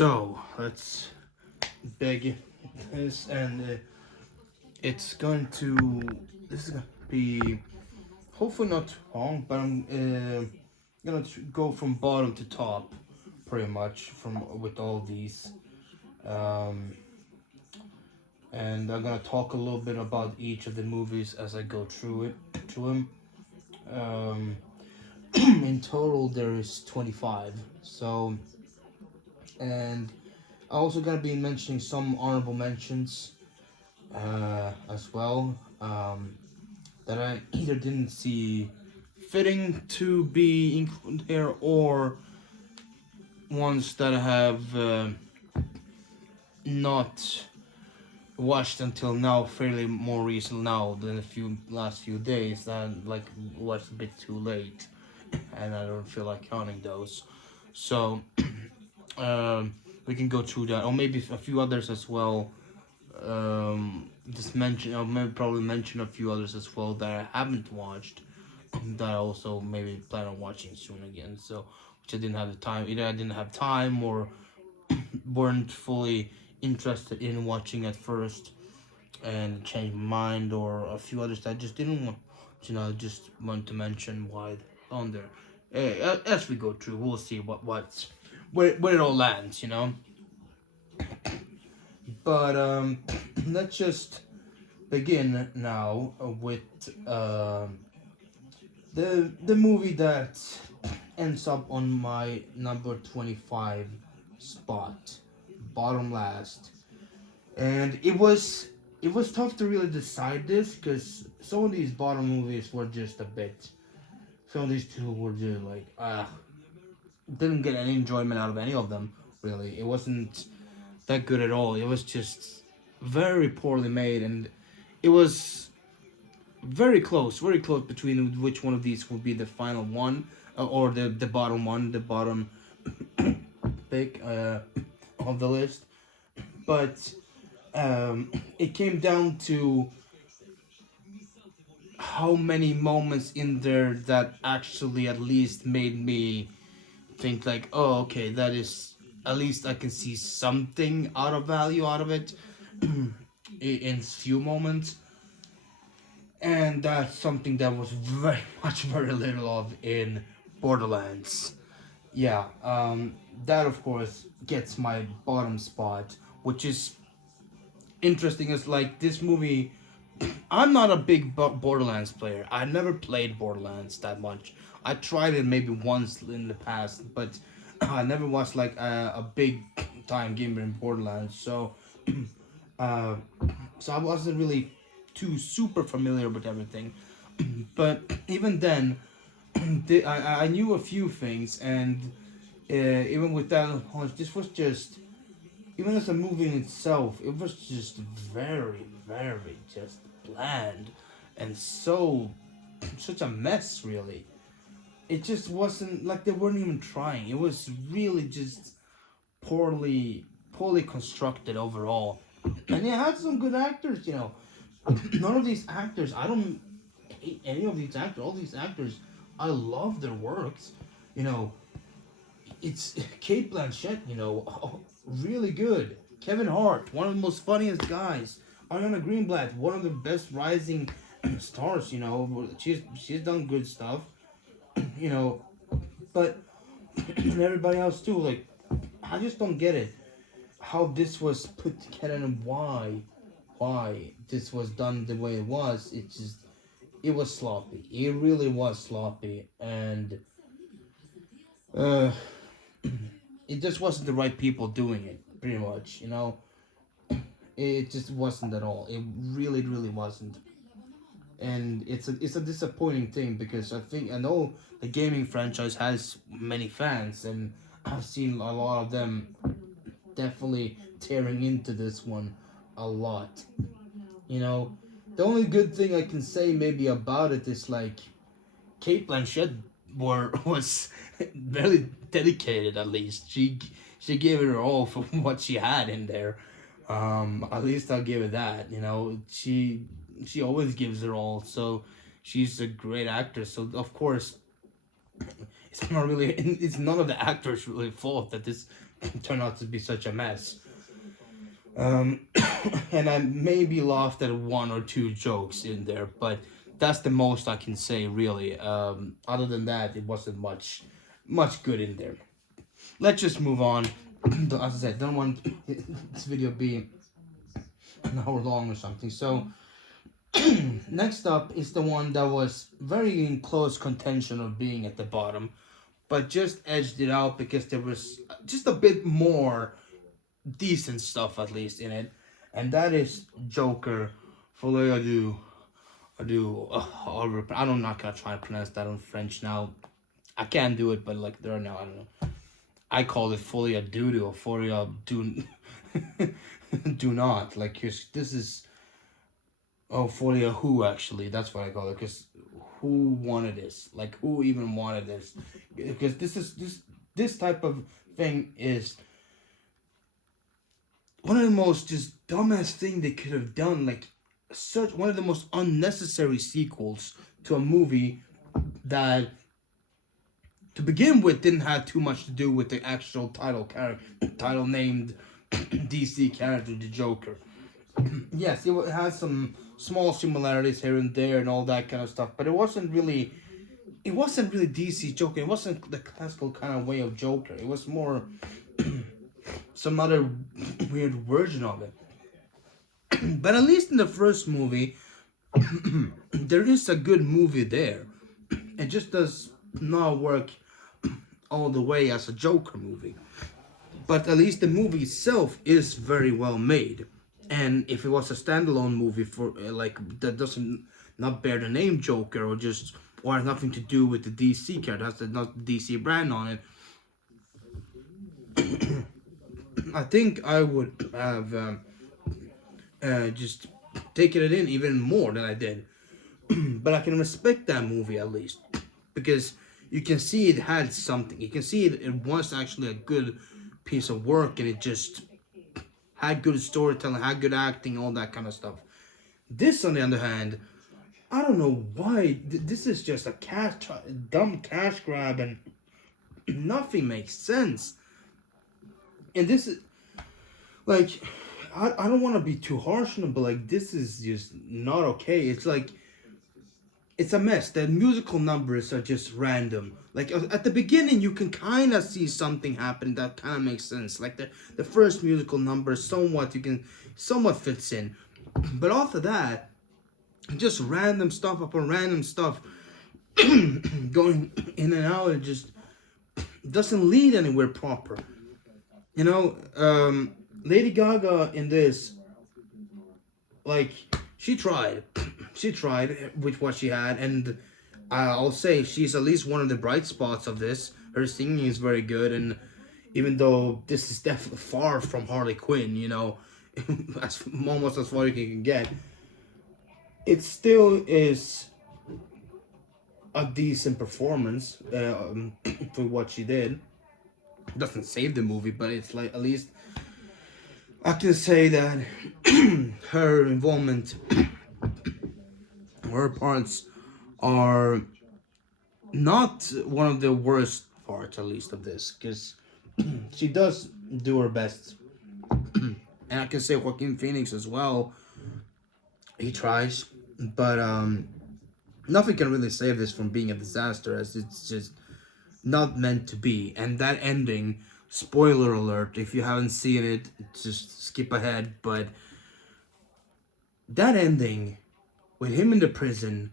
So let's begin this, and it's going to. This is gonna be hopefully not long, but I'm gonna go from bottom to top, pretty much from with all these, um, and I'm gonna talk a little bit about each of the movies as I go through them. Um, in total, there is 25. So, and I also gonna be mentioning some honorable mentions as well, that I either didn't see fitting to be included here, or ones that I have not watched until now, fairly more recent now than a few last few days, that like watched a bit too late, and I don't feel like counting those. So we can go through that, or maybe a few others as well. Just mention, I'll maybe probably mention a few others as well that I haven't watched, that I also maybe plan on watching soon again. So, which I didn't have the time. Either I didn't have time, or weren't fully interested in watching at first, and changed my mind, or a few others that I just didn't want. Just want to mention why on there. As we go through, we'll see what's where it all lands. But let's just begin now with the movie that ends up on my number 25 spot, bottom last. And it was tough to really decide this, because some of these bottom movies were just a bit. Some of these two were just like didn't get any enjoyment out of any of them. Really, it wasn't that good at all. It was just very poorly made, and it was very close between which one of these would be the final one, or the bottom one, the bottom pick of the list. But it came down to how many moments in there that actually at least made me think like, oh, okay, that is, at least I can see something out of value out of it in few moments. And that's something that was very much very little of in Borderlands. Yeah, that of course gets my bottom spot, which is interesting. Is like this movie. I'm not a big Borderlands player. I never played Borderlands that much. I tried it maybe once in the past, but I never was like a big time gamer in Borderlands. Uh, so I wasn't really too super familiar with everything. But even then, I knew a few things, and even with that, this was just, even as a movie in itself, it was just very, very just bland, and such a mess. Really, it just wasn't like they weren't even trying. It was really just poorly constructed overall, and it had some good actors. None of these actors, I don't hate any of these actors. All these actors, I love their works. You know, it's Kate Blanchett. Really good. Kevin Hart, one of the most funniest guys. Ariana Greenblatt, one of the best rising stars. She's done good stuff. You know, but and everybody else too. Like, I just don't get it. How this was put together, and why this was done the way it was. It was sloppy. It really was sloppy, and uh, it just wasn't the right people doing it. Pretty much. It just wasn't at all. It really, really wasn't. And it's a disappointing thing, because I know the gaming franchise has many fans, and I've seen a lot of them definitely tearing into this one a lot. You know, the only good thing I can say maybe about it is like Kate Blanchett was very dedicated. At least she gave it her all for what she had in there. At least I'll give it that. She always gives her all. So she's a great actress. So of course it's not really, it's none of the actors' really fault that this turned out to be such a mess. Um, and I maybe laughed at one or two jokes in there, but that's the most I can say really. Other than that, it wasn't much good in there. Let's just move on. As I said, don't want this video be an hour long or something. So next up is the one that was very in close contention of being at the bottom, but just edged it out because there was just a bit more decent stuff at least in it, and that is Joker. Folie I do. I'm not gonna try to pronounce that in French now. I can't do it, but like there are no. I don't know. I call it Folie Doo or Folie do do not like this is Folie Who actually that's what I call it because who wanted this like who even wanted this because this type of thing is one of the most just dumbass thing they could have done, like such one of the most unnecessary sequels to a movie that to begin with didn't have too much to do with the actual title named DC character, the Joker. Yes, it has some small similarities here and there and all that kind of stuff, but it wasn't really DC Joker. It wasn't the classical kind of way of Joker. It was more some other weird version of it. But at least in the first movie, there is a good movie there. It just does not work all the way as a Joker movie. But at least the movie itself is very well made. And if it was a standalone movie for like that doesn't not bear the name Joker or has nothing to do with the DC character, has the not DC brand on it, I think I would have just taken it in even more than I did. But I can respect that movie at least because you can see it had something. You can see it was actually a good piece of work and it just had good storytelling, had good acting, all that kind of stuff. This, on the other hand, I don't know why. This is just a dumb cash grab and nothing makes sense. And this is like I don't want to be too harsh on it, but like this is just not okay. It's like it's a mess. The musical numbers are just random. Like at the beginning, you can kind of see something happen that kind of makes sense. Like the first musical number, somewhat fits in, but after that, just random stuff upon random stuff going in and out. It just doesn't lead anywhere proper. You know, Lady Gaga in this, like, she tried. She tried with what she had, and I'll say she's at least one of the bright spots of this. Her singing is very good, and even though this is definitely far from Harley Quinn, you know, as almost as far as you can get, it still is a decent performance for what she did. Doesn't save the movie, but it's like at least I can say that her involvement, her parts are not one of the worst parts, at least of this, because she does do her best, and I can say Joaquin Phoenix as well. He tries, but nothing can really save this from being a disaster, as it's just not meant to be. And that ending, spoiler alert, if you haven't seen it, just skip ahead, but that ending with him in the prison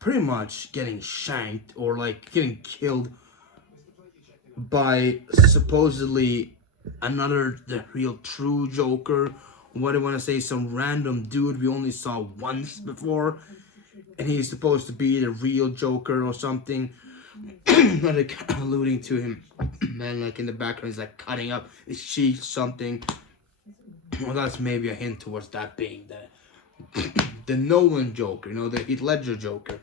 pretty much getting shanked or like getting killed by supposedly the real true Joker, what do I want to say, some random dude we only saw once before, and he's supposed to be the real Joker or something. Like alluding to him, man, like in the background, he's like cutting up his cheek, something. Well, that's maybe a hint towards that being the Nolan Joker, you know, the Heath Ledger Joker,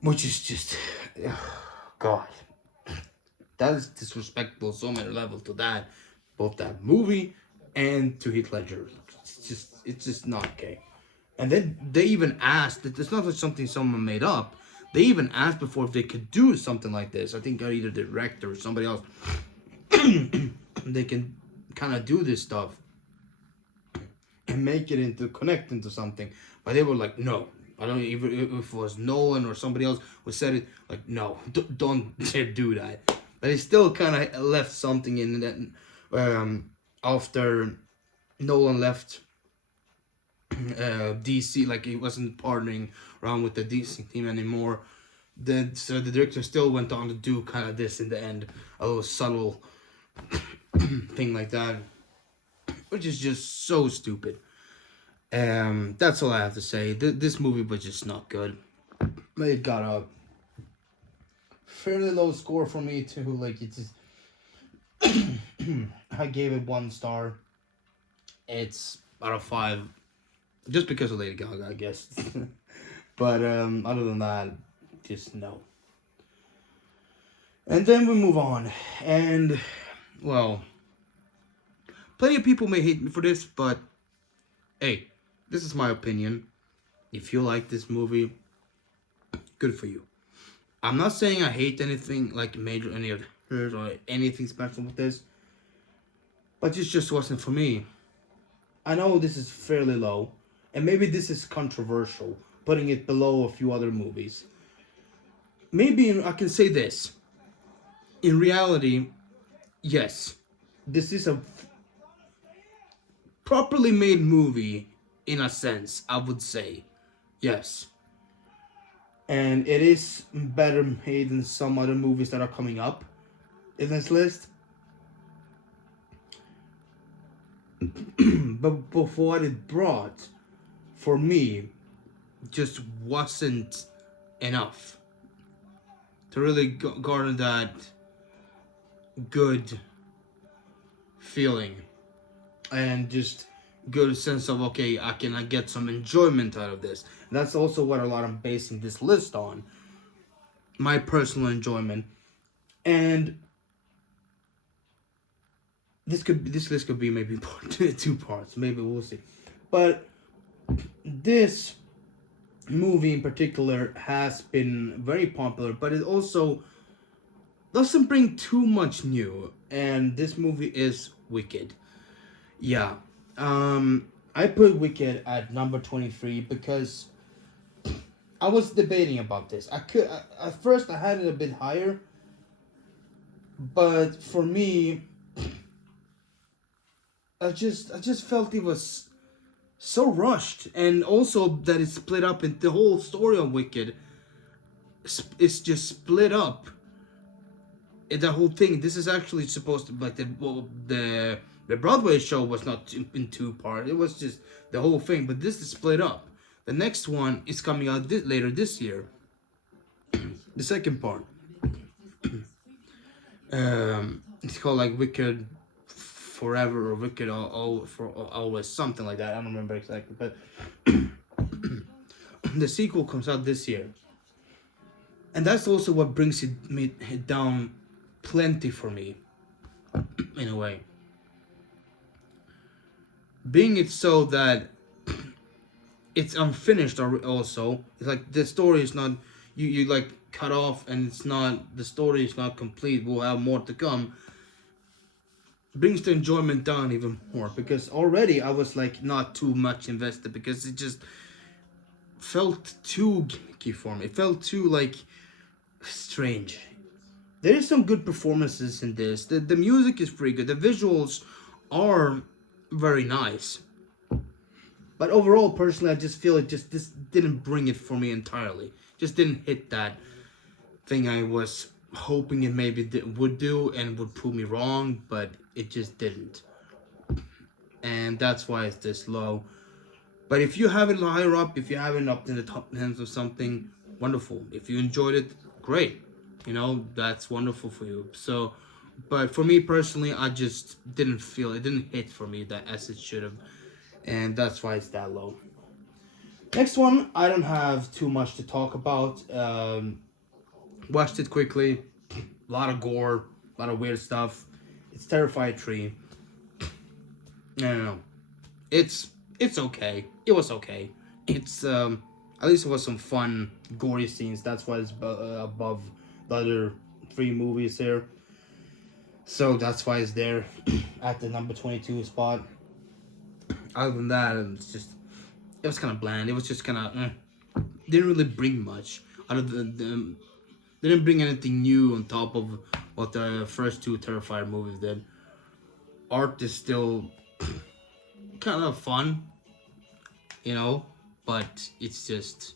which is just, God, that is disrespectful on so many levels to that, both that movie and to Heath Ledger. It's just not okay. And then they even asked that it's not just something someone made up. They even asked before if they could do something like this. I think either the director or somebody else. They can kind of do this stuff and make it into connect into something. But they were like, no. I don't even if it was Nolan or somebody else who said it. Like, no, don't do that. But it still kind of left something in that. After Nolan left DC, like he wasn't partnering around with the DC team anymore. So the director still went on to do kind of this in the end, a little subtle thing like that, which is just so stupid. That's all I have to say. This movie was just not good. It got a fairly low score for me too. Like it's just, I gave it 1 star. It's out of 5, just because of Lady Gaga, I guess. But other than that, just no. And then we move on, and well, plenty of people may hate me for this, but hey, this is my opinion. If you like this movie, good for you. I'm not saying I hate anything like major any of hers or anything special with this, but it just wasn't for me. I know this is fairly low, and maybe this is controversial, putting it below a few other movies. Maybe I can say this. In reality, yes, this is a properly made movie in a sense, I would say. Yes. And it is better made than some other movies that are coming up in this list. but for what it brought, for me, just wasn't enough to really garner that good feeling and just good sense of, okay, I can get some enjoyment out of this. And that's also what a lot I'm basing this list on, my personal enjoyment. And this list could be maybe 2 parts, maybe we'll see. But this movie in particular has been very popular, but it also doesn't bring too much new. And this movie is Wicked. Yeah. I put Wicked at number 23 because I was debating about this. At first I had it a bit higher, but for me, I just felt it was so rushed, and also that it's split up in the whole story of Wicked. It's just split up. The whole thing. This is actually supposed to be like the Broadway show was not in 2 parts. It was just the whole thing, but this is split up. The next one is coming out later this year. The second part. It's called like Wicked Forever or Wicked for Always, something like that. I don't remember exactly, but the sequel comes out this year, and that's also what brings it down plenty for me, in a way. Being it so that it's unfinished, also, it's like the story is not you like cut off, and it's not the story is not complete. We'll have more to come. Brings the enjoyment down even more, because already I was like not too much invested, because it just felt too gimmicky for me. It felt too like strange. There is some good performances in this. The music is pretty good. The visuals are very nice. But overall, personally, I just feel this didn't bring it for me entirely. Just didn't hit that thing I was hoping it maybe would do and would prove me wrong, but it just didn't. And that's why it's this low. But if you have it higher up, if you have it up in the top 10s or something, wonderful. If you enjoyed it, great. That's wonderful for you. So, but for me personally, I just didn't feel it didn't hit for me that as it should have. And that's why it's that low. Next one, I don't have too much to talk about. Watched it quickly. A lot of gore, a lot of weird stuff. It's Terrifier 3. I don't know. It's okay. It was okay. It's I At least it was some fun, gory scenes. That's why it's above the other three movies here. So that's why it's there at the number 22 spot. Other than that, it was kind of bland. It was just kind of didn't really bring much. Other than they didn't bring anything new on top of what the first two Terrifier movies did. Art is still kind of fun, you know, but it's just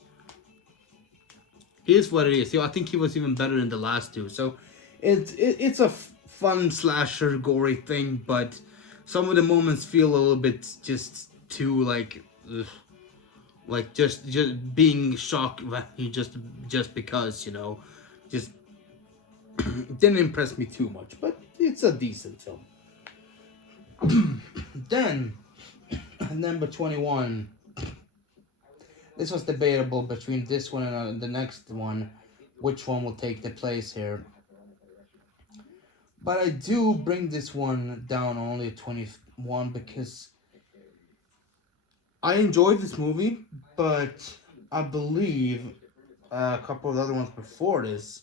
it is what it is. I think he was even better than the last two. So it's a fun slasher gory thing, but some of the moments feel a little bit just too like ugh, like just being shocked just because, you know, just didn't impress me too much, but it's a decent film. Then number 21. This was debatable between this one and the next one, which one will take the place here. But I do bring this one down only 21 because I enjoyed this movie, but I believe a couple of the other ones before this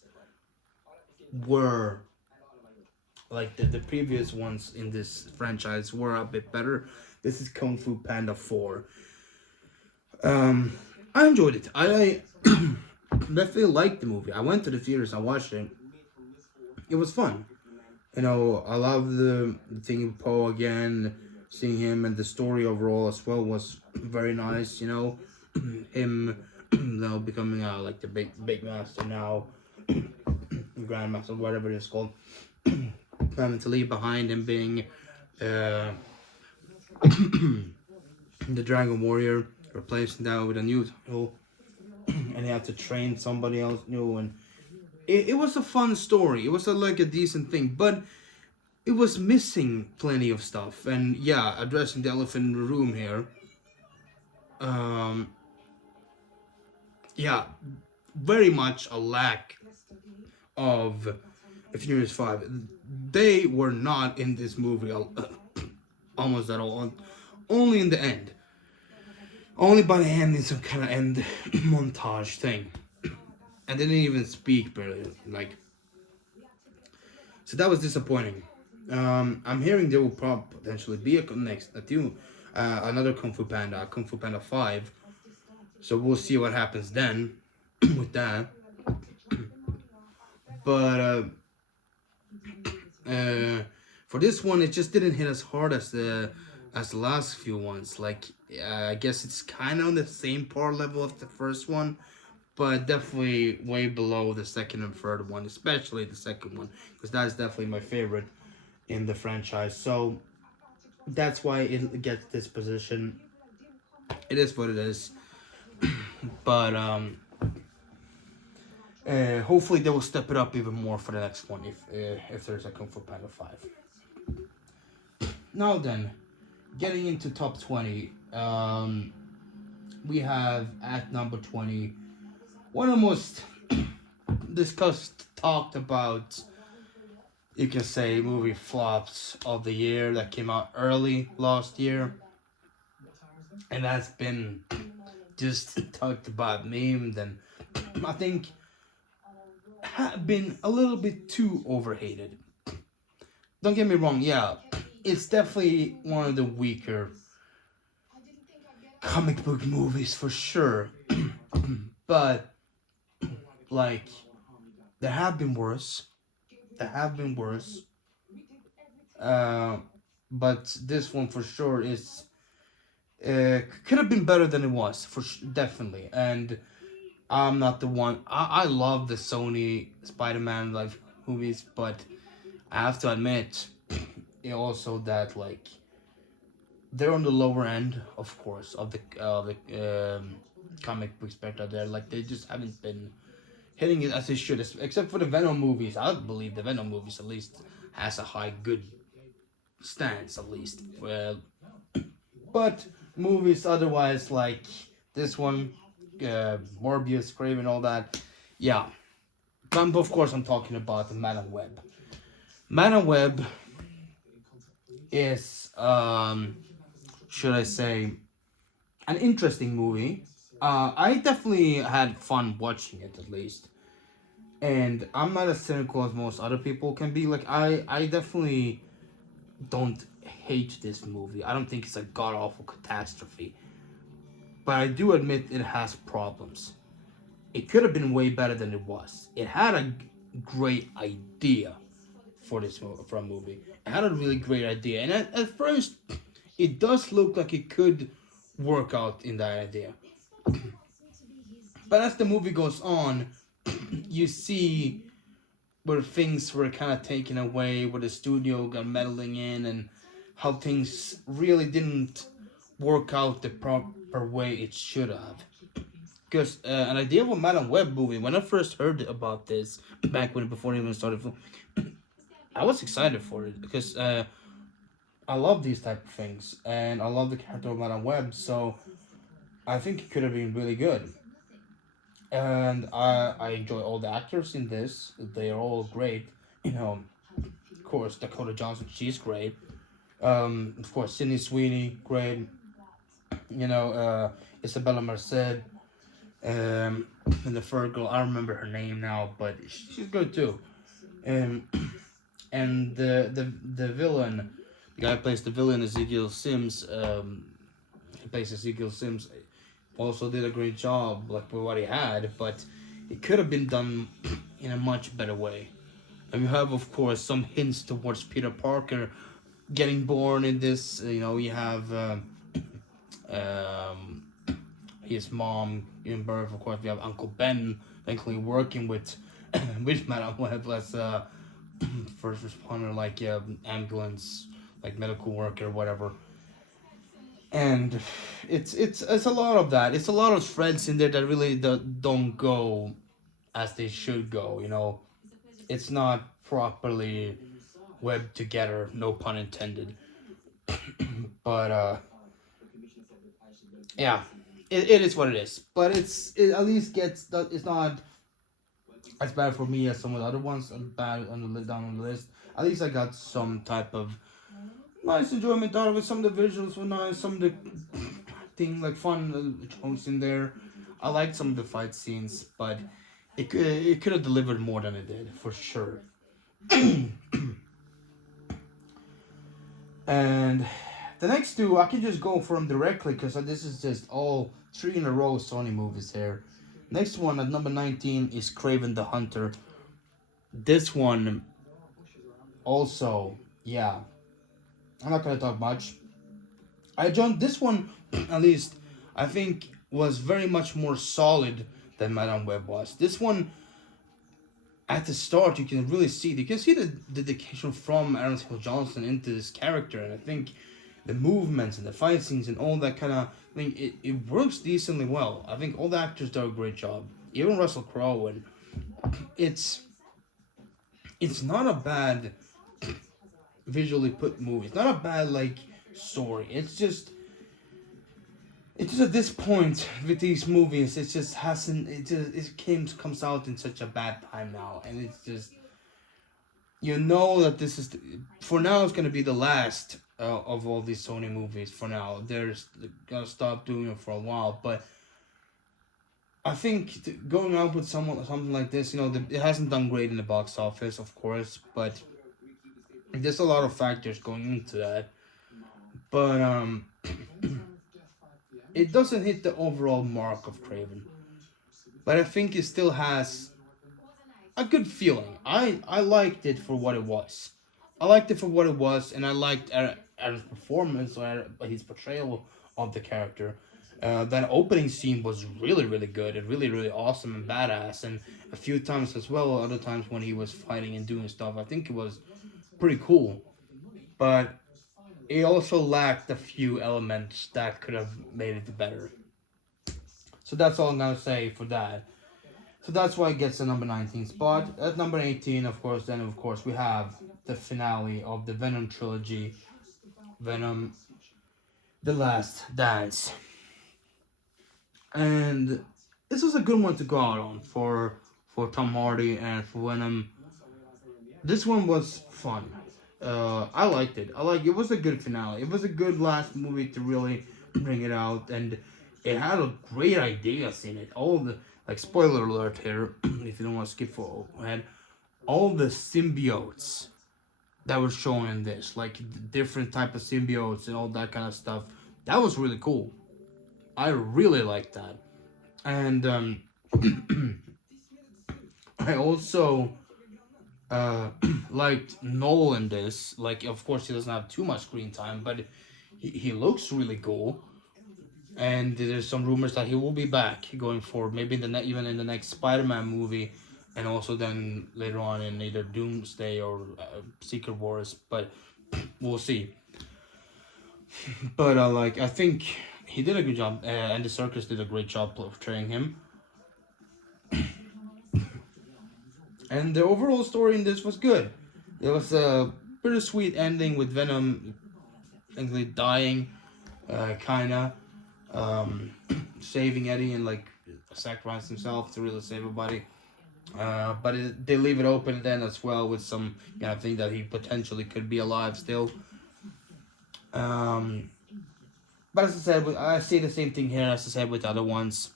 were like the previous ones in this franchise were a bit better. This is Kung Fu Panda 4. I enjoyed it. I definitely liked the movie. I went to the theaters. I watched it. It was fun. You know, I love the thing of Poe again. Seeing him and the story overall as well was very nice. You know, him, you know, becoming like the big master now, grandmaster, whatever it's called. Planning to leave behind him being the Dragon Warrior, replacing that with a new title, and he had to train somebody else new, and it was a fun story. It was like a decent thing, but it was missing plenty of stuff. And yeah, addressing the elephant in the room here. Yeah, very much a lack of Furious 5. They were not in this movie almost at all. Only in the end. Only by the end in some kind of end montage thing. And they didn't even speak barely. Like, so that was disappointing. I'm hearing there will potentially be another Kung Fu Panda, Kung Fu Panda 5. So we'll see what happens then with that. But for this one, it just didn't hit as hard as the last few ones. Like, I guess it's kind of on the same par level of the first one, but definitely way below the second and third one, especially the second one, because that's definitely my favorite in the franchise. So that's why it gets this position. It is what it is. But hopefully they will step it up even more for the next one if there's a Kung Fu Panda 5. Now then, getting into top 20, we have at number 20 one of the most talked about, you can say, movie flops of the year that came out early last year, and that's been just talked about, memed, and I think have been a little bit too overhated. Don't get me wrong, yeah, it's definitely one of the weaker comic book movies for sure. But like, there have been worse. But this one for sure is could have been better than it was definitely. And I'm not the one. I love the Sony Spider-Man like movies, but I have to admit, also that like they're on the lower end, of course, of the comic book spectrum. There, like they just haven't been hitting it as they should, except for the Venom movies. I believe the Venom movies at least has a high good stance at least. Well, but movies otherwise like this one, Morbius, Craven, all that, yeah. But of course, I'm talking about the Madam Web. Madam Web is, should I say, an interesting movie. I definitely had fun watching it at least, and I'm not as cynical as most other people can be. Like I definitely don't hate this movie. I don't think it's a god awful catastrophe, but I do admit it has problems. It could have been way better than it was. It had a great idea for for a movie. It had a really great idea, and at first, it does look like it could work out in that idea. But as the movie goes on, you see where things were kind of taken away, where the studio got meddling in, and how things really didn't work out the proper way it should have. Because an idea of a Madame Web movie, when I first heard about this back when before it even started, I was excited for it because I love these type of things and I love the character of Madame Web, so I think it could have been really good. And I enjoy all the actors in this; they are all great. You know, of course, Dakota Johnson, she's great. Of course, Sydney Sweeney, great. You know, Isabella Merced, um, and the third girl, I don't remember her name now, but she's good too. Um, and the villain, the guy who plays the villain, Ezekiel Sims. He plays Ezekiel Sims. Also did a great job, like with what he had, but it could have been done in a much better way. And you have, of course, some hints towards Peter Parker getting born in this. You know, you have um, his mom giving birth. Of course, we have Uncle Ben thankfully working with with Madame Web as a first responder, like ambulance, like medical worker, whatever. And it's a lot of that. It's a lot of threads in there that really don't go as they should go. You know, it's not properly webbed together. No pun intended. But yeah, it is what it is. But it at least gets it's not as bad for me as some of the other ones. Bad on the down on the list. At least I got some type of nice enjoyment out of it. Some of the visuals were nice. Some of the thing like fun chunks in there. I liked some of the fight scenes, but it could have delivered more than it did for sure. And the next two I can just go for them directly because this is just all three in a row Sony movies here. Next one at number 19 is Craven the Hunter. This one also, yeah, I'm not gonna talk much. I joined this one at least. I think was very much more solid than Madame Web was. This one at the start you can really see you can see the dedication from Aaron Taylor Johnson into this character, and I think the movements and the fight scenes and all that kind of thing it works decently well. I think all the actors do a great job, even Russell Crowe, and it's it's not a bad visually put movie. It's not a bad like story. It's just at this point with these movies, it just hasn't. It comes out in such a bad time now, and it's just you know that this is for now. It's gonna be the last of all these Sony movies. For now, they're gonna stop doing it for a while. But I think going out with something like this, you know, it hasn't done great in the box office, of course, but there's a lot of factors going into that. But it doesn't hit the overall mark of Craven. But I think it still has a good feeling. I liked it for what it was. I liked it for what it was, and I liked Aaron's performance or his portrayal of the character. That opening scene was really good and really awesome and badass. And a few times as well, other times when he was fighting and doing stuff, I think it was pretty cool. But it also lacked a few elements that could have made it better. So that's all I'm gonna say for that. So that's why it gets the number 19 spot. At number 18, of course, then of course we have the finale of the Venom trilogy, Venom: The Last Dance, and this was a good one to go out on for Tom Hardy and for Venom. This one was fun. I liked it. It was a good finale. It was a good last movie to really bring it out, and it had a great ideas in it. All the, like, spoiler alert here, if you don't want to skip ahead, all the symbiotes that were shown in this, like different type of symbiotes and all that kind of stuff, that was really cool. I really liked that, and I also liked Noel in this. Like, of course, he doesn't have too much screen time, but he looks really cool. And there's some rumors that he will be back going forward, maybe in the even in the next Spider-Man movie, and also then later on in either Doomsday or Secret Wars. But we'll see. But like, I think he did a good job. Andy Serkis did a great job portraying him. And the overall story in this was good. There was a bittersweet ending with Venom technically dying, kinda, um, saving Eddie and like sacrificing himself to really save everybody. But they leave it open then as well with some kind of thing that he potentially could be alive still. Um, but as I said, I see the same thing here as I said with the other ones.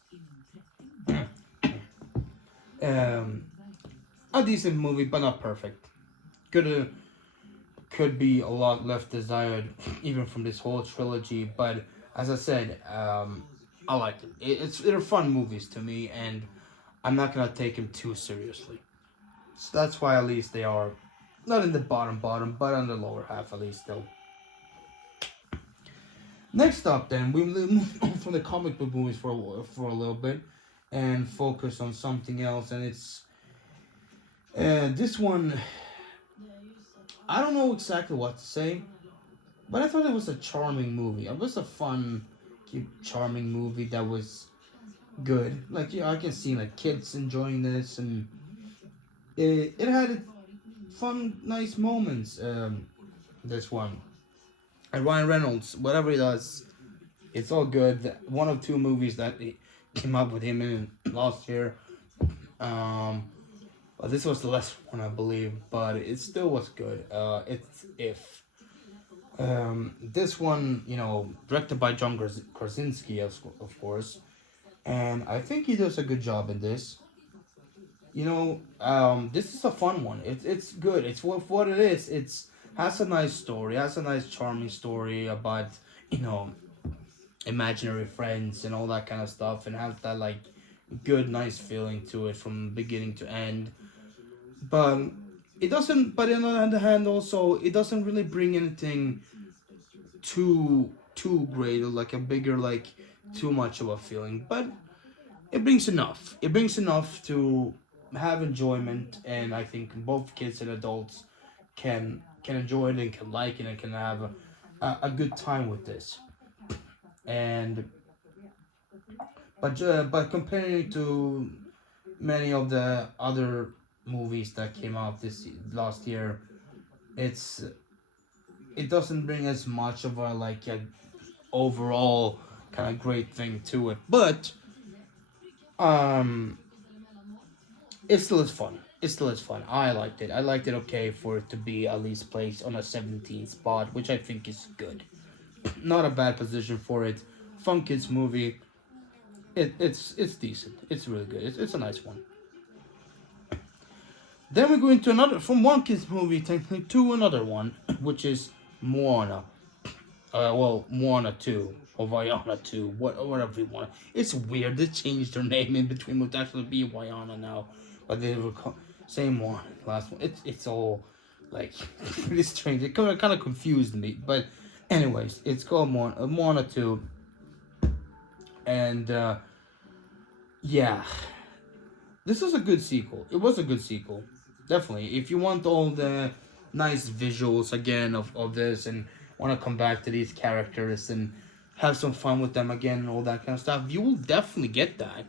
um, a decent movie, but not perfect. Could be a lot left desired, even from this whole trilogy. But as I said, I like it. They're fun movies to me, and I'm not gonna take them too seriously. So that's why at least they are not in the bottom, but on the lower half at least still. Next up, then we move on from the comic book movies for a little bit, and focus on something else, and it's this one. I don't know exactly what to say, but I thought it was a charming movie. It was a fun, cute, charming movie that was good. Like, yeah, I can see like kids enjoying this, and it had fun, nice moments. This one, and Ryan Reynolds, whatever he does, it's all good. One of two movies that he came up with him in last year. Um, but this was the last one, I believe, but it still was good. It's if. This one, directed by John Krasinski, of course, and I think he does a good job in this. This is a fun one. It's good. It's what it is. It's has a nice story. Has a nice, charming story about you know imaginary friends and all that kind of stuff, and has that like good, nice feeling to it from beginning to end. But it doesn't. But on the other hand, also it doesn't really bring anything too great or like a bigger like too much of a feeling. But it brings enough. It brings enough to have enjoyment, and I think both kids and adults can enjoy it and can like it and can have a good time with this. And but comparing it to many of the other movies that came out this last year, it's it doesn't bring as much of a like a overall kind of great thing to it. But um it still is fun. It still is fun. I liked it. I liked it okay for it to be at least placed on a 17th spot, which I think is good. Not a bad position for it. Fun kids movie. It's decent. It's really good. It's a nice one. Then we go into another from one kids movie technically to another one, which is Moana. Moana 2 or Vaiana 2, whatever you want. It's weird. They changed their name in between. It would actually be Vaiana now, but they were same one last one. It's all like pretty strange. It kind of confused me, but anyways, it's called Moana 2, and yeah, this is a good sequel. It was a good sequel, definitely. If you want all the nice visuals again of this and want to come back to these characters and have some fun with them again and all that kind of stuff, you will definitely get that.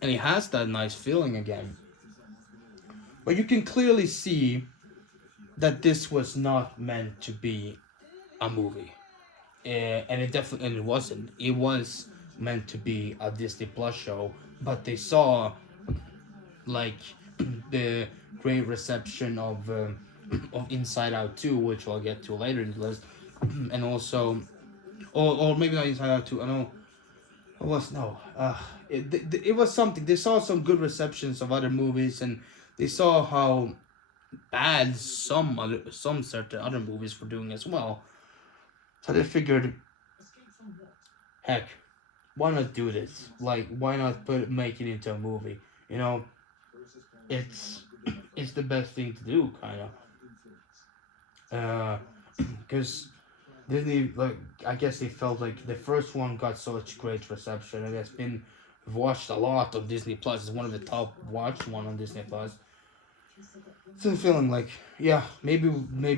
And it has that nice feeling again. But you can clearly see that this was not meant to be a movie. And it wasn't. It was meant to be a Disney Plus show, but they saw like the great reception of Inside Out 2, which I'll get to later in the list, and also, or maybe not Inside Out 2. I know. It was no. It was something. They saw some good receptions of other movies, and they saw how bad some certain other movies were doing as well. So they figured, heck, why not do this? Like, why not make it into a movie? You know, it's it's the best thing to do, kind of. Because Disney, like, I guess they felt like the first one got such great reception, and it's been watched a lot on Disney Plus. It's one of the top watched one on Disney Plus. So I'm feeling like, yeah, maybe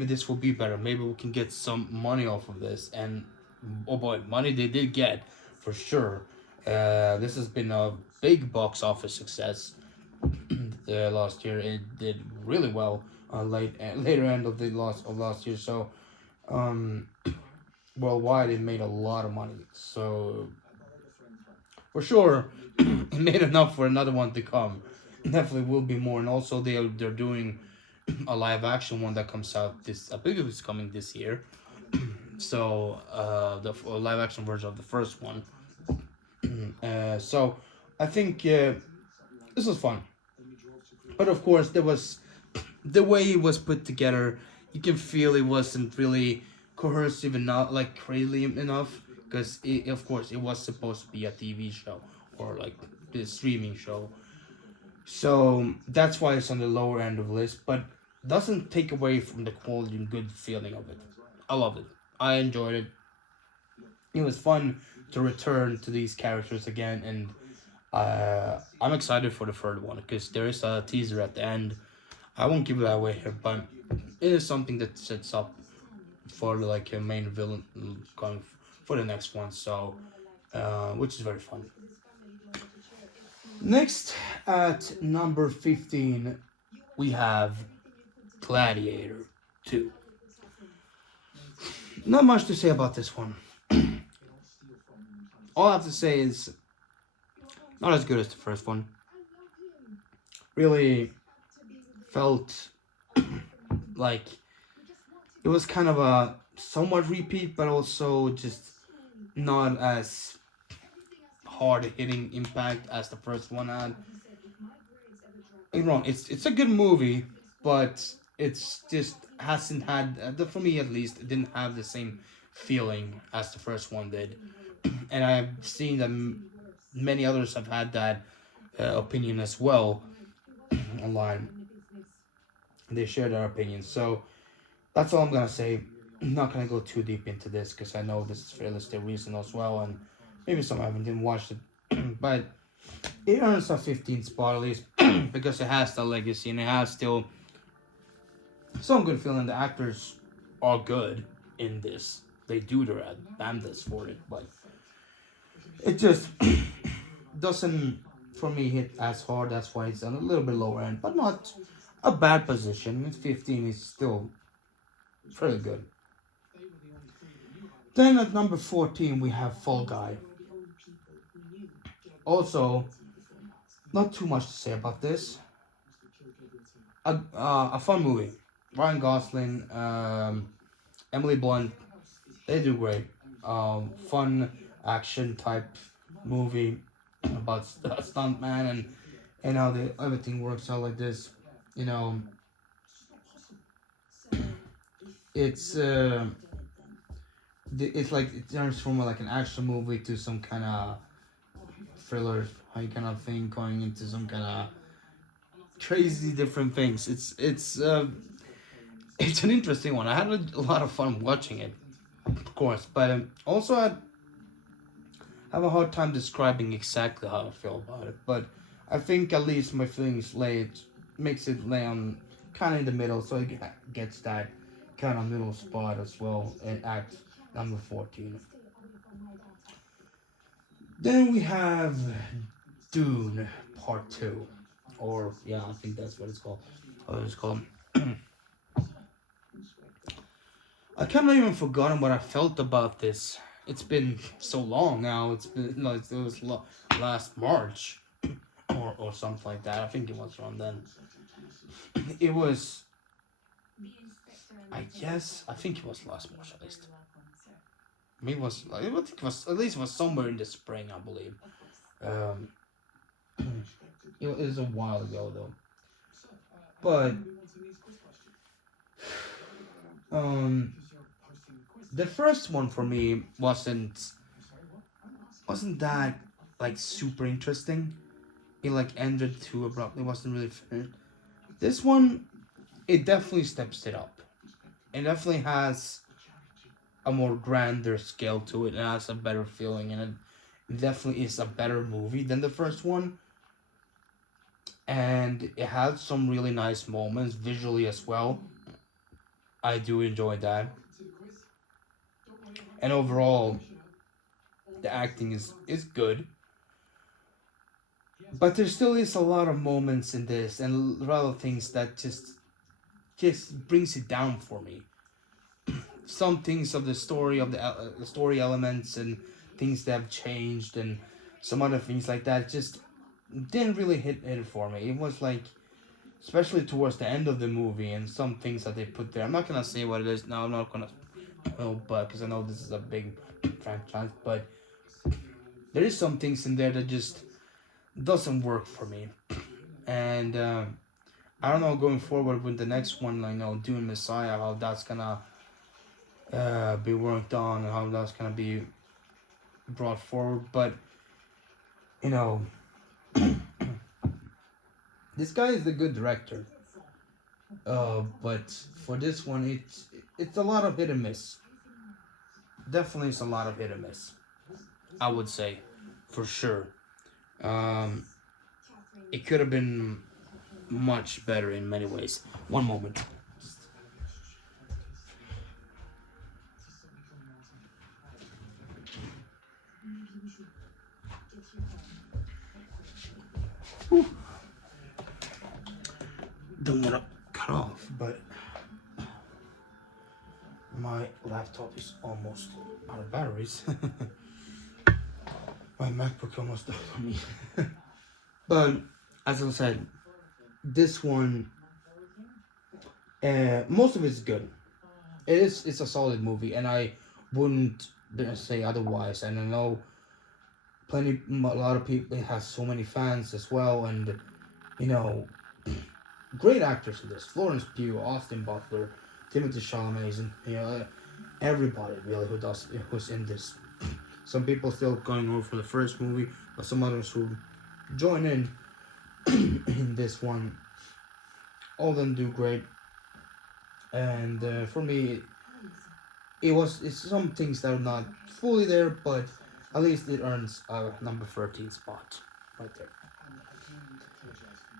this will be better. Maybe we can get some money off of this, and oh boy, money they did get for sure. This has been a big box office success. Last year it did really well. Later end of the last year, so um, worldwide it made a lot of money. So for sure, it made enough for another one to come. Definitely will be more, and also they're doing a live action one that comes out this. I believe it's coming this year. So the live action version of the first one. So I think this was fun, but of course there was the way it was put together. You can feel it wasn't really cohesive enough, like crazy enough, because of course it was supposed to be a TV show or like the streaming show. So that's why it's on the lower end of the list, but doesn't take away from the quality and good feeling of it. I loved it. I enjoyed it. It was fun to return to these characters again, and I'm excited for the third one because there is a teaser at the end. I won't give that away here, but it is something that sets up for like a main villain going for the next one. So, which is very fun. Next at number 15, we have Gladiator 2. Not much to say about this one. All I have to say is not as good as the first one. Really felt like it was kind of a somewhat repeat, but also just not as hard hitting impact as the first one had. Ain't wrong. It's a good movie, but it's just hasn't had for me at least. It didn't have the same feeling as the first one did, and I've seen that many others have had that opinion as well online. They share their opinions, so that's all I'm gonna say. I'm not gonna go too deep into this because I know this is fairly recent as well, and maybe some haven't even watched it, but it earns a 15 spot at least because it has the legacy and it has still some good feeling. The actors are good in this. They do their damnedest for it, but it just doesn't for me hit as hard. That's why it's on a little bit lower end, but not a bad position. It's 15 is still pretty good. Then at number 14 we have Fall Guy. Also, not too much to say about this. A fun movie. Ryan Gosling, Emily Blunt, they do great. Fun action type movie about a stuntman and how everything works out like this. You know, it's it's like it turns from like an action movie to some kind of thriller, how you kind of thing going into some kind of crazy different things. It's an interesting one. I had a lot of fun watching it, of course, but also I have a hard time describing exactly how I feel about it. But I think at least my feelings makes it lay on kind of in the middle, so it gets that kind of middle spot as well at number 14. Then we have Dune Part 2. Or, yeah, I think that's what it's called. What it's called. I kind of even forgotten what I felt about this. It's been so long now. It's been, no, it was last March or something like that. I think it was around then. It was, I guess, I think it was last March at least. Maybe it was, I think it was, at least it was somewhere in the spring, I believe. Um, it was a while ago though. But um, the first one for me wasn't that like super interesting. It like ended too abruptly. Wasn't really finished. This one, it definitely steps it up. It definitely has a more grander scale to it. It has a better feeling, and it definitely is a better movie than the first one. And it had some really nice moments visually as well. I do enjoy that. And overall, the acting is good. But there still is a lot of moments in this and a lot of things that just brings it down for me. Some things of the story of the story elements and things that have changed and some other things like that just didn't really hit it for me. It was like, especially towards the end of the movie and some things that they put there. I'm not gonna say what it is now. I'm not gonna, but because I know this is a big franchise, but there is some things in there that just doesn't work for me. And I don't know going forward with the next one, like, doing Messiah, how that's gonna be worked on and how that's gonna be brought forward. But you know, this guy is a good director. But for this one, it's a lot of hit and miss. Definitely, it's a lot of hit and miss. I would say, for sure. Um, it could have been much better in many ways. One moment. Don't wanna cut off, but my laptop is almost out of batteries. My MacBook almost died on me. But as I said, this one, most of it's good. It's a solid movie, and I wouldn't say otherwise. And I know a lot of people. It has so many fans as well, and you know, great actors in this: Florence Pugh, Austin Butler, Timothy Chalamet, and everybody really who's in this. Some people still going over for the first movie, but some others who join in in this one. All of them do great, and for me, it's some things that are not fully there, but at least it earns a number 13 spot right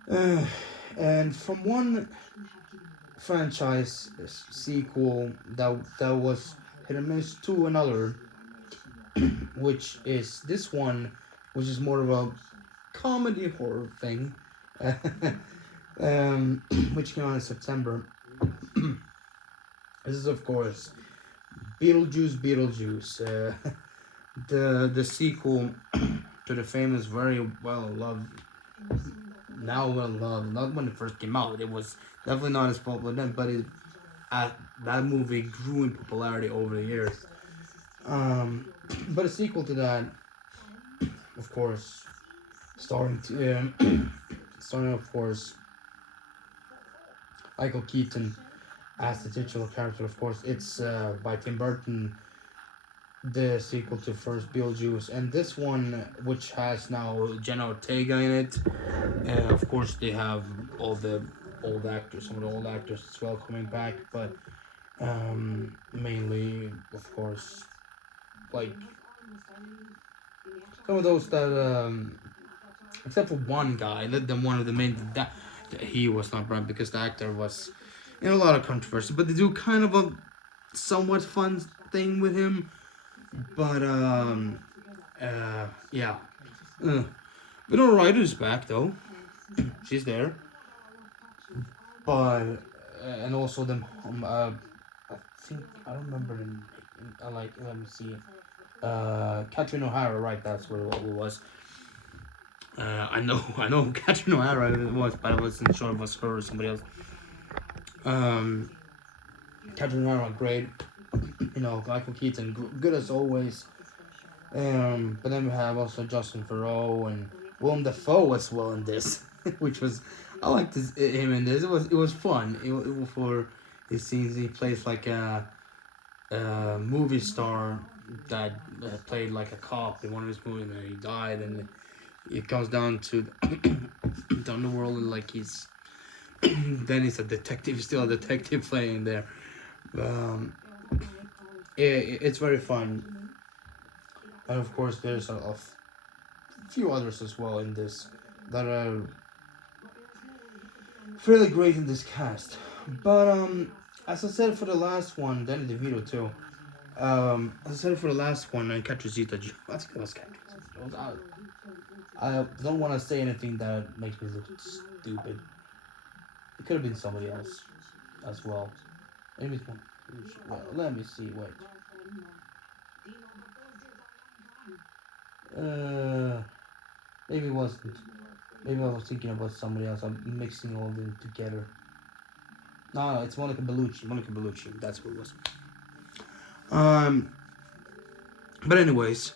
there. And from one franchise sequel that was hit and miss to another, which is this one, which is more of a comedy horror thing, which came out in September. This is of course Beetlejuice, the sequel to the famous, very well loved, now well loved. Not when it first came out, it was definitely not as popular then, but that movie grew in popularity over the years. But a sequel to that, of course, starring of course Michael Keaton as the titular character. Of course, it's by Tim Burton, the sequel to first Beetlejuice, and this one, which has now Jenna Ortega in it. Of course, they have all the old actors, some of the old actors as well coming back, but mainly, of course, like some of those that, except for one guy, then one of the main that he was not brought because the actor was in a lot of controversy, but they do kind of a somewhat fun thing with him. But yeah. Winona Ryder's back though. She's there. But and also the I think I don't remember like, let me see. Catherine O'Hara, right? That's what it was. I know Catherine O'Hara it was, but I wasn't sure if it was her or somebody else. Catherine O'Hara, great. Michael Keaton, good as always. But then we have also Justin Theroux and Willem Dafoe as well in this, which was I liked him in this. It was fun. For his scenes. He plays like a movie star that played like a cop in one of his movies, and he died, and it comes down to the underworld, and like he's then he's a detective, still a detective playing there. Um, it's very fun, and of course there's a few others as well in this that are fairly great in this cast. But as I said for the last one, Danny DeVito too. As I said for the last one, and Catcher Zeta, I think it was Catcher Zeta. I don't want to say anything that makes me look stupid. It could have been somebody else as well. Maybe it's one. Well, let me see. Wait. Uh, maybe it wasn't. Maybe I was thinking about somebody else. I'm mixing all of them together. No, it's Monica Bellucci. Monica Bellucci. That's who it was. Um, but anyways,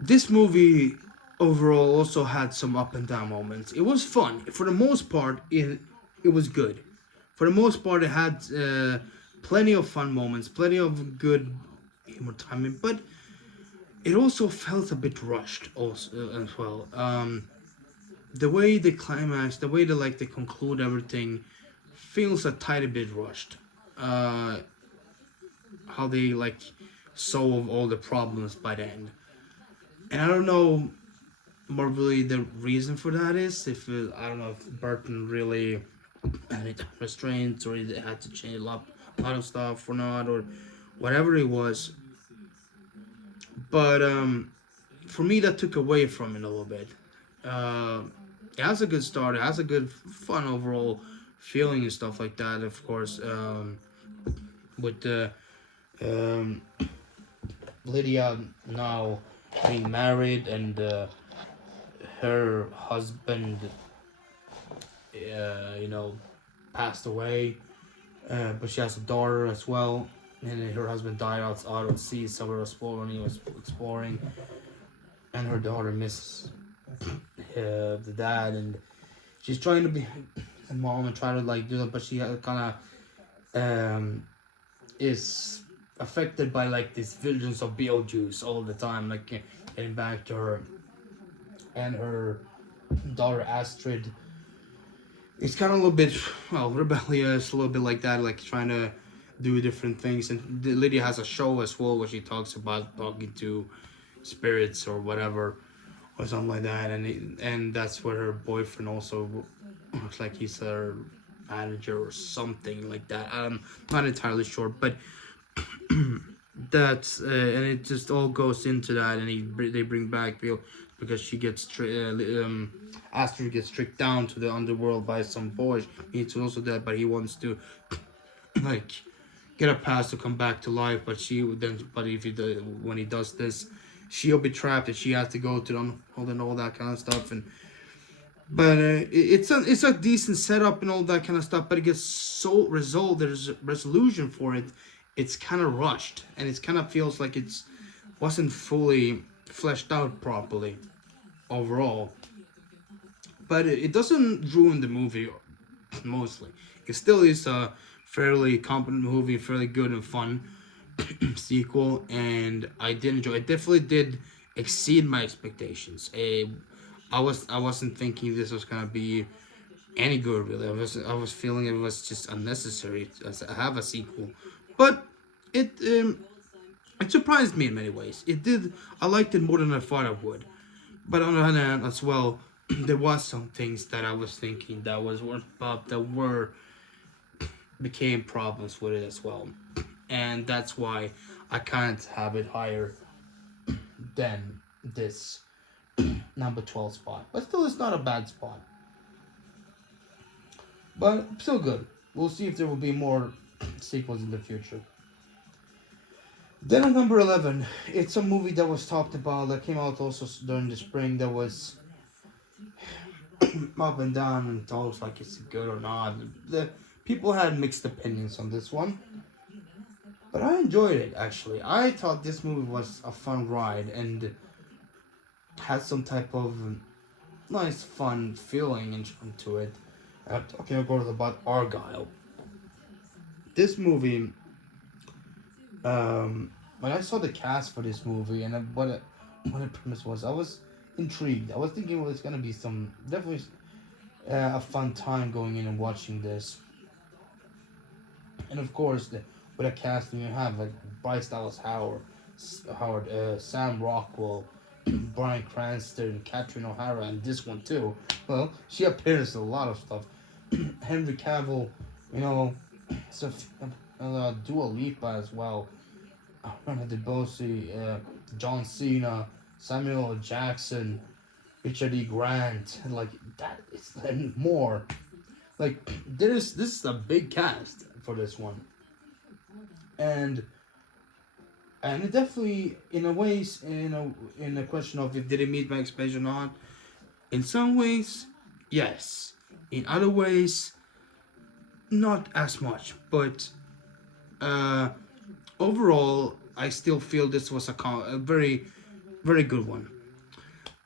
this movie overall also had some up and down moments. It was fun. For the most part, it was good. For the most part, it had plenty of fun moments, plenty of good humor timing, but it also felt a bit rushed also as well. The way they climax, the way they conclude everything, feels a tiny bit rushed. Uh, how they solve all the problems by the end, and I don't know what really the reason for that is. If I don't know if Burton really had any restraints or he had to change a lot of stuff or not or whatever it was. But for me, that took away from it a little bit. Uh, it has a good start. It has a good fun overall feeling and stuff like that. Of course, with um, Lydia now being married and her husband, you know, passed away, but she has a daughter as well. And her husband died out at sea somewhere exploring when he was exploring, and her daughter misses the dad, and she's trying to be a mom and try to do that, but she kind of is affected by these visions of Beetlejuice all the time, getting back to her, and her daughter Astrid is kind of a little bit rebellious, a little bit like that, like trying to do different things. And Lydia has a show as well where she talks about talking to spirits or whatever or something like that, and that's where her boyfriend also looks like he's her manager or something like that. I'm not entirely sure, but that's and it just all goes into that, and they bring back Bill because she gets Astrid gets tricked down to the underworld by some boys. He's also dead, but he wants to like get a pass to come back to life. But if he does, when he does this, she'll be trapped, and she has to go to them and all that kind of stuff. And but it's a decent setup and all that kind of stuff. But it gets so resolved. There's a resolution for it. It's kind of rushed, and it kind of feels like it's wasn't fully fleshed out properly overall. But it doesn't ruin the movie mostly. It still is a fairly competent movie, fairly good and fun sequel, and I did enjoy. It definitely did exceed my expectations. I wasn't thinking this was gonna be any good really. I was feeling it was just unnecessary to have a sequel, but it it surprised me in many ways. It did. I liked it more than I thought I would. But on the other hand, as well, there was some things that I was thinking that was worth up that were became problems with it as well, and that's why I can't have it higher than this number 12 spot. But still, it's not a bad spot. But still good. We'll see if there will be more sequels in the future. Then on number 11, it's a movie that was talked about that came out also during the spring that was up and down and talks like it's good or not. The people had mixed opinions on this one. But I enjoyed it actually. I thought this movie was a fun ride and had some type of nice, fun feeling into it. I'm talking of course about Argyle. This movie, when I saw the cast for this movie and what the premise was, I was intrigued. I was thinking it was gonna be some definitely a fun time going in and watching this. And of course, with a casting you have like Bryce Dallas Howard, Sam Rockwell, Bryan Cranston, Catherine O'Hara, and this one too. Well, she appears in a lot of stuff. Henry Cavill, you know, so Dua Lipa as well. Remember Debussy, John Cena, Samuel L. Jackson, Richard E. Grant, and like that. It's and more. Like this is a big cast for this one, and it definitely in a ways in a question of if did it meet my expectation or not. In some ways, yes. In other ways, not as much. But uh, overall, I still feel this was a very very good one.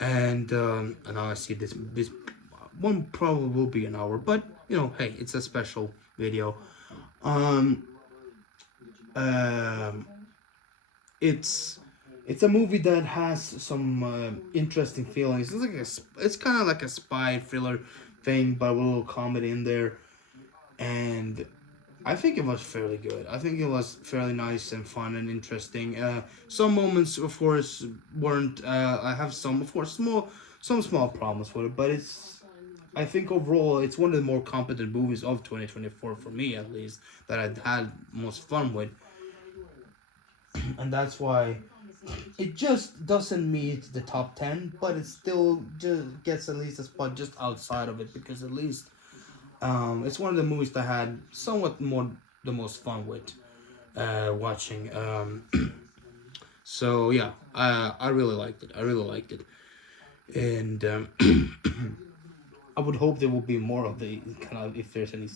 And now I see this one probably will be an hour, but hey, it's a special video. Um, um, it's it's a movie that has some interesting feelings. It's kind of like a spy thriller thing, but with a little comedy in there, and I think it was fairly good. I think it was fairly nice and fun and interesting. Some moments, of course, weren't. I have some, of course, some small problems with it, but it's. I think overall, it's one of the more competent movies of 2024 for me, at least, that I've had most fun with, and that's why it just doesn't meet the top 10, but it still just gets at least a spot just outside of it because at least it's one of the movies that I had somewhat more the most fun with watching. So yeah, I really liked it. I really liked it, and I would hope there will be more of the kind of if there's any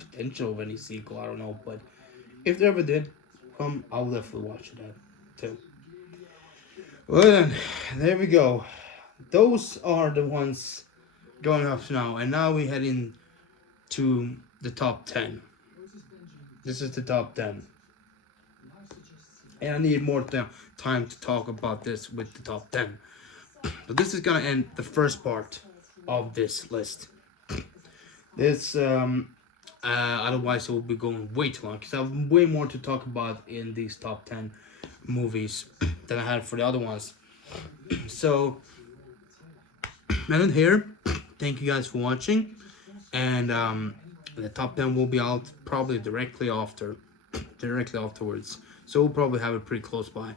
potential of any sequel. I don't know, but if there ever did come, I'll definitely watch it too. Well then, there we go. Those are the ones going up now, and now we head in to the top 10. This is the top 10. And I need more time to talk about this with the top 10. So this is gonna end the first part of this list. This otherwise it will be going way too long because I have way more to talk about in these top 10 movies than I had for the other ones. So, and here, thank you guys for watching, and the top 10 will be out probably directly afterwards. So we'll probably have it pretty close by.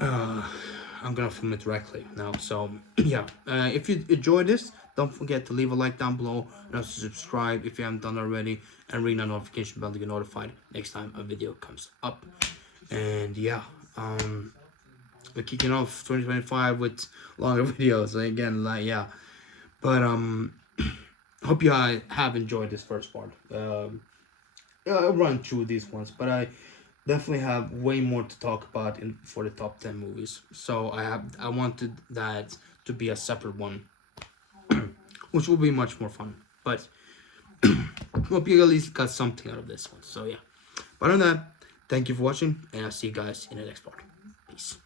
I'm gonna film it directly now. So yeah, if you enjoyed this, don't forget to leave a like down below and also subscribe if you haven't done already, and ring that notification bell to get notified next time a video comes up. And yeah, we're kicking off 2025 with longer videos. So again, like yeah, but hope you have enjoyed this first part. I'll run through these ones, but I definitely have way more to talk about for the top 10 movies. So I wanted that to be a separate one, which will be much more fun. But hope you at least got something out of this one. So yeah. But on that, thank you for watching, and I'll see you guys in the next part. Peace.